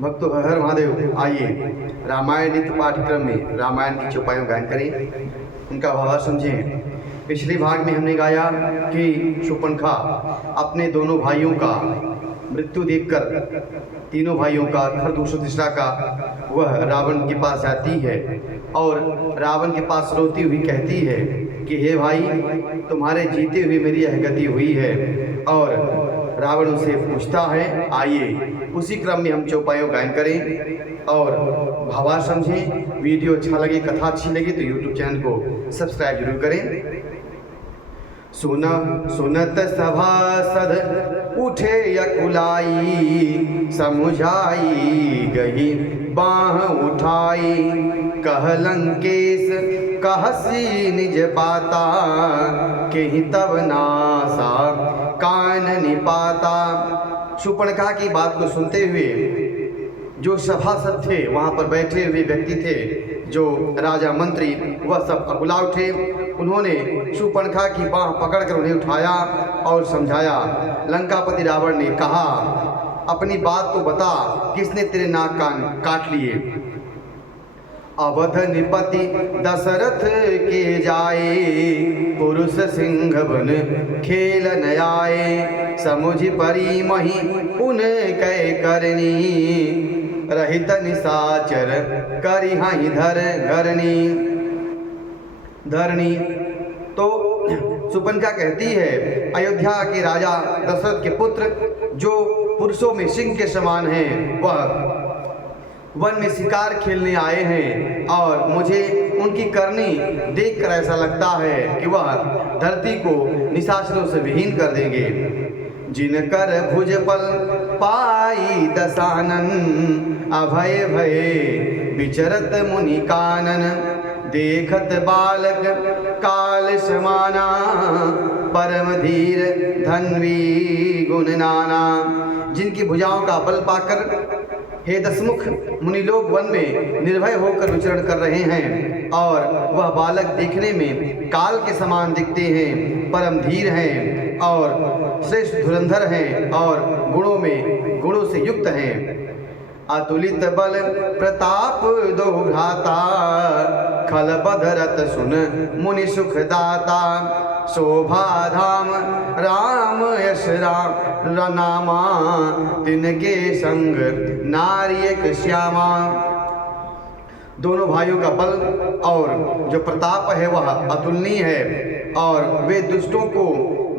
भक्तों हर महादेव। आइए रामायण नित्य पाठ्यक्रम में रामायण की चौपाइयों गायन करें, उनका भाव समझें। पिछले भाग में हमने गाया कि शूर्पणखा अपने दोनों भाइयों का मृत्यु देखकर, तीनों भाइयों का, खरदूषण तीसरा का, वह रावण के पास जाती है और रावण के पास रोती हुई कहती है कि हे भाई, तुम्हारे जीते हुए मेरी यह गति हुई है। और रावण उसे पूछता है। आइए उसी क्रम में हम चौपाइयों गायन करें और भावा समझें। वीडियो अच्छा लगे, कथा अच्छी लगी तो यूट्यूब चैनल को सब्सक्राइब जरूर करें। सुनत सभासद उठे यकुलाई, समुझाई गही बाह उठाई, कह लंकेश कहसी निज पाता, केहि तब नासा कान निपाता। शूर्पणखा की बात को सुनते हुए जो सभासद थे, वहाँ पर बैठे हुए व्यक्ति थे, जो राजा मंत्री, वह सब अकुला उठे। उन्होंने शूर्पणखा की बाह पकड़कर उन्हें उठाया और समझाया। लंकापति रावण ने कहा, अपनी बात तो बता, किसने तेरे नाक कान काट लिए? अवध निपति दशरथ के जाए, पुरुष सिंह बन खेल न आए, समुझ परी मही पुन कै करनी, रहित निशाचर करी हाई धरनी। तो शूर्पणखा कहती है, अयोध्या के राजा दशरथ के पुत्र, जो पुरुषों में सिंह के समान हैं, वह वन में शिकार खेलने आए हैं और मुझे उनकी करनी देखकर ऐसा लगता है कि वह धरती को निशाचरों से विहीन कर देंगे। जिनकर भुजबल पाई दशानन, अभय भय विचरत मुनि कानन, देखत बालक काल समाना, परम धीर धन्वी गुण नाना। जिनकी भुजाओं का बल पाकर हे दशमुख मुनि लोग वन में निर्भय होकर विचरण कर रहे हैं और वह बालक देखने में काल के समान दिखते हैं, परम धीर हैं और श्रेष्ठ धुरंधर हैं और गुणों से युक्त हैं। अतुलित बल प्रताप दो भ्राता, खल बधरत सुन मुनि सुख दाता, शोभा धाम राम यश राम नामा, तिनके संग नारी एक श्यामा। दोनों भाइयों का बल और जो प्रताप है वह अतुलनीय है और वे दुष्टों को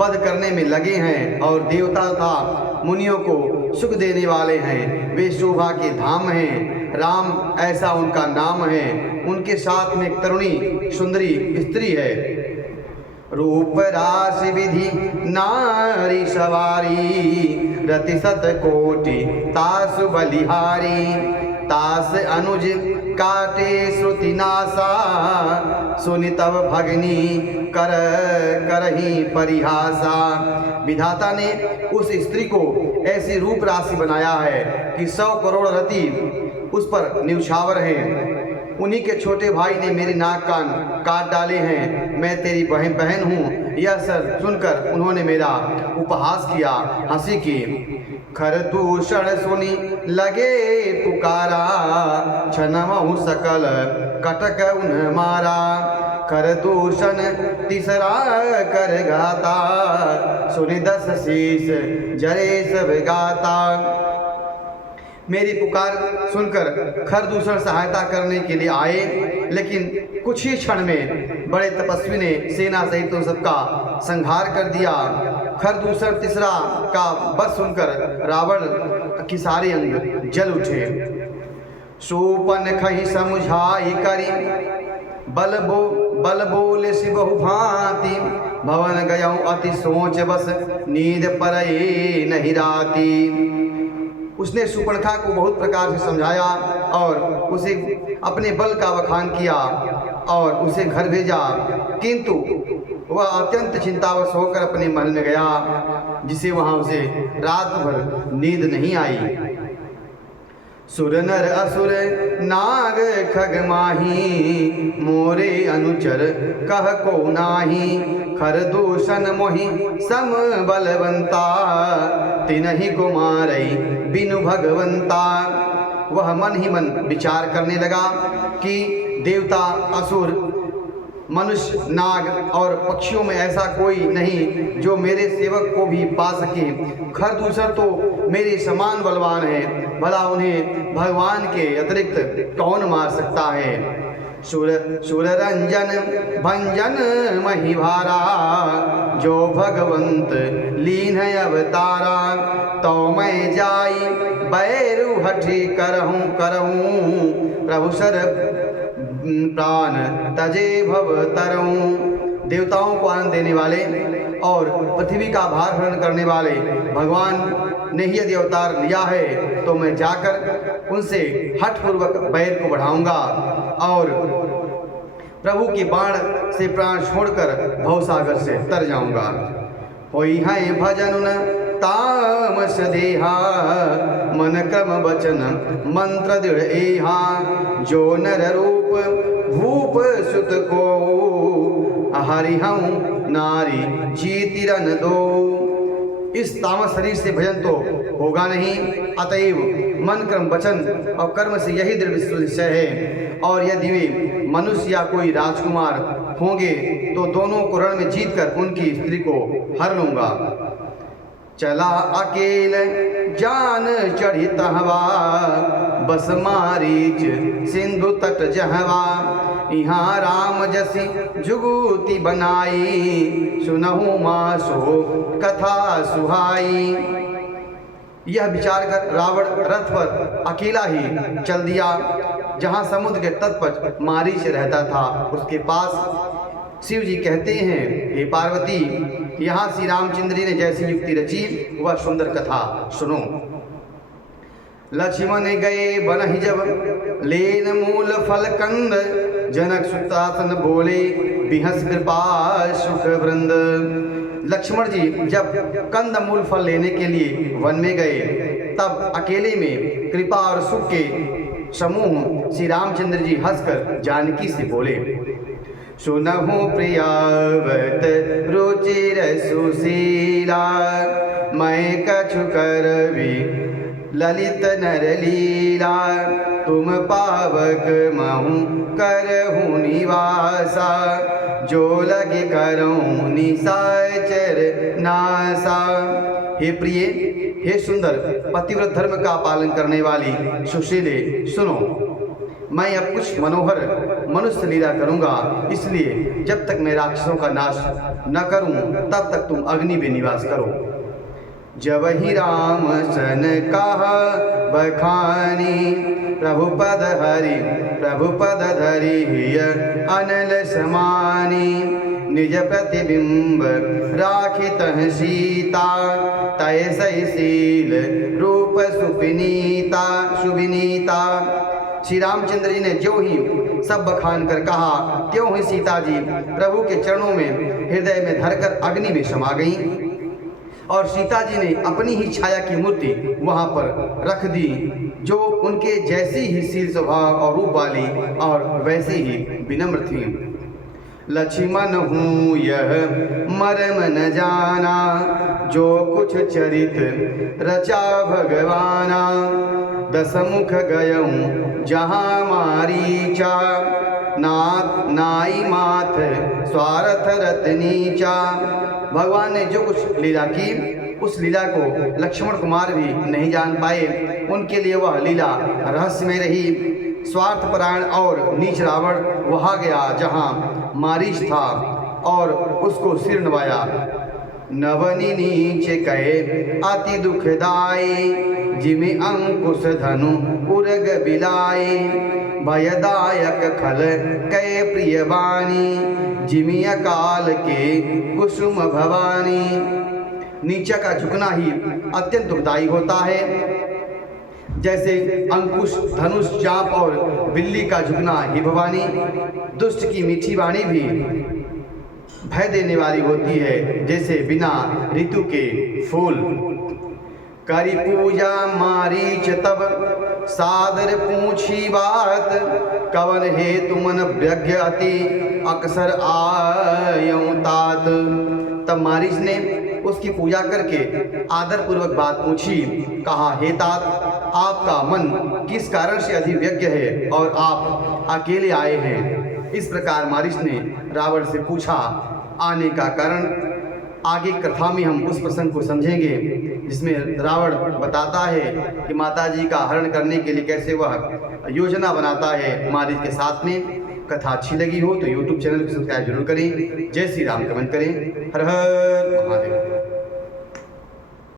वध करने में लगे हैं और देवता तथा मुनियों को सुख देने वाले हैं। वे शोभा के धाम हैं, राम ऐसा उनका नाम है। उनके साथ में एक तरुणी सुंदरी स्त्री है। रूप राशि विधि नारी सवारी, रति सत कोटि तासु बलिहारी, तास अनुज काटे श्रुति नासा, सुनि तब भगनी करही परिहासा। विधाता ने उस स्त्री को ऐसी रूप राशि बनाया है कि 100 करोड़ रति उस पर न्यौछावर हैं। उन्हीं के छोटे भाई ने मेरे नाक कान काट डाले हैं। मैं तेरी बहन हूँ। यह सब सुनकर उन्होंने मेरा उपहास किया, हंसी की। खरदूषण सुनी लगे पुकारा, छनमहु सकल कटक उन्ह मारा, खरदूषण तीसरा कर घाता, सुनि 10 शीश जरे सब गाता। मेरी पुकार सुनकर खरदूषण सहायता करने के लिए आए, लेकिन कुछ ही क्षण में बड़े तपस्वी ने सेना सहित उन सबका संहार कर दिया। खरदूषण तीसरा का बस सुनकर रावण की सारे अंग जल उठे। शूर्पणखा समुझाई करी, बल बोले सि बहु भांति, भवन गयौ अति सोच बस, नींद परई नहीं राती। उसने शूर्पणखा को बहुत प्रकार से समझाया और उसे अपने बल का बखान किया और उसे घर भेजा, किंतु वह अत्यंत चिंतावश होकर अपने महल में गया, जिसे वहाँ उसे रात भर नींद नहीं आई। सुर नर असुर नाग खग माही, मोरे अनुचर कह को नाही, खरदूषण मोहि सम बलवंता, तिनहि को मारई बिनु भगवंता। वह मन ही मन विचार करने लगा कि देवता, असुर, मनुष्य, नाग और पक्षियों में ऐसा कोई नहीं जो मेरे सेवक को भी पा सके। खरदूसर तो मेरे समान बलवान है, भला उन्हें भगवान के अतिरिक्त कौन मार सकता है। सुर रंजन भंजन महिभारा, जो भगवंत लीन अवतारा। तो मैं जाई बैरु हठी करहूँ, प्रभु सर प्राण तजे भव तरऊं। देवताओं को आनंद देने वाले और पृथ्वी का भार हरण करने वाले भगवान ने ही यदि अवतार लिया है तो मैं जाकर उनसे हठपूर्वक बैर को बढ़ाऊंगा और प्रभु के बाण से प्राण छोड़कर भवसागर से तर जाऊंगा। होई है भजन तामस देहा, मन क्रम वचन मंत्र दृढ़ एहा। जो नर रूप भूप सुत को, हरिहं नारी जीतिरन दो। इस तामस शरीर से भजन तो होगा नहीं, अतएव मन क्रम वचन और कर्म से यही दृढ़ निश्चय है। और यदि वे मनुष्य या कोई राजकुमार होंगे तो दोनों को रण में जीतकर उनकी स्त्री को हर लूंगा। चला अकेल जान चढ़ित हवा, बस मारीच सिंधु तट जहवा। यहाँ राम जसी जुगुती बनाई, सुनहु मासो कथा सुहाई। यह विचार कर रावण रथ पर अकेला ही चल दिया। जहाँ समुद्र के तट पर मारीच रहता था उसके पास शिव जी कहते हैं, हे पार्वती, यहाँ श्री रामचंद्र जी ने जैसी युक्ति रची वह सुंदर कथा सुनो। लक्ष्मण गए बन ही जब लेन मूल फल कंद, जनक सुतासन बोले बिहस कृपा सुख वृंद। लक्ष्मण जी जब कंद मूल फल लेने के लिए वन में गए तब अकेले में कृपा और सुख के समूह श्री रामचंद्र जी हंसकर जानकी से बोले, सुनहु प्रियावत रुचिर सुशीला, मैं कछु करवी ललित नर लीला। तुम पावक महु करहु निवासा, जो लगे करहु निशाचर नासा। हे प्रिय, हे सुंदर, पतिव्रत धर्म का पालन करने वाली सुशीले, सुनो, मैं अब कुछ मनोहर मनुष्य लीला करूंगा, इसलिए जब तक मैं राक्षसों का नाश न करूं तब तक तुम अग्नि में निवास करो। जब ही राम सन कहा बखानी, प्रभु पद धरि हिय अनल समानी। निज प्रतिबिंब राखित सीता, तय सही शील रूप सुविनीता। श्री रामचंद्र जी ने जो ही सब बखान कर कहा त्यों ही सीता जी प्रभु के चरणों में हृदय में धरकर अग्नि में समा गईं और सीता जी ने अपनी ही छाया की मूर्ति वहां पर रख दी, जो उनके जैसी ही शील स्वभाव और रूप वाली और वैसे ही विनम्र थी। लक्ष्मण हूँ यह मर्म न जाना, जो कुछ चरित रचा भगवाना। दसमुख गयऊँ जहाँ मारीचा, नाई माथ स्वार्थ रतनीचा। भगवान ने जो कुछ लीला की उस लीला को लक्ष्मण कुमार भी नहीं जान पाए। उनके लिए वह लीला रहस्य में रही। स्वार्थपरायण और नीच रावण वहाँ गया जहाँ मारीच था और उसको सिर नवाया। नवनी नीच कहे अति दुखदाई, जिमि अंकुश धनु उर्ग बिलाई। भयदायक खल कै प्रिय वाणी, जिमि अकाल के कुसुम भवानी। नीचा का झुकना ही अत्यंत दुखदायी होता है, जैसे अंकुश, धनुष, चाप और बिल्ली का झुकना ही भवानी। दुष्ट की मीठी वाणी भी भय देने वाली होती है, जैसे बिना ऋतु के फूल। करी पूजा मारीच तब सादर पूछी बात, कवन हे तुमन व्यज्ञ अति अक्सर आयऊं तात। तब मारीच ने उसकी पूजा करके आदर पूर्वक बात पूछी। कहा, हे तात, आपका मन किस कारण से अभिव्यग्र है और आप अकेले आए हैं। इस प्रकार मारीच ने रावण से पूछा। आने का कारण आगे कथा में हम उस प्रसंग को समझेंगे जिसमें रावण बताता है कि माताजी का हरण करने के लिए कैसे वह योजना बनाता है मारीच के साथ में। कथा अच्छी लगी हो तो YouTube चैनल को सब्सक्राइब जरूर करें। जय श्री राम कमेंट करें। हर हर महादेव।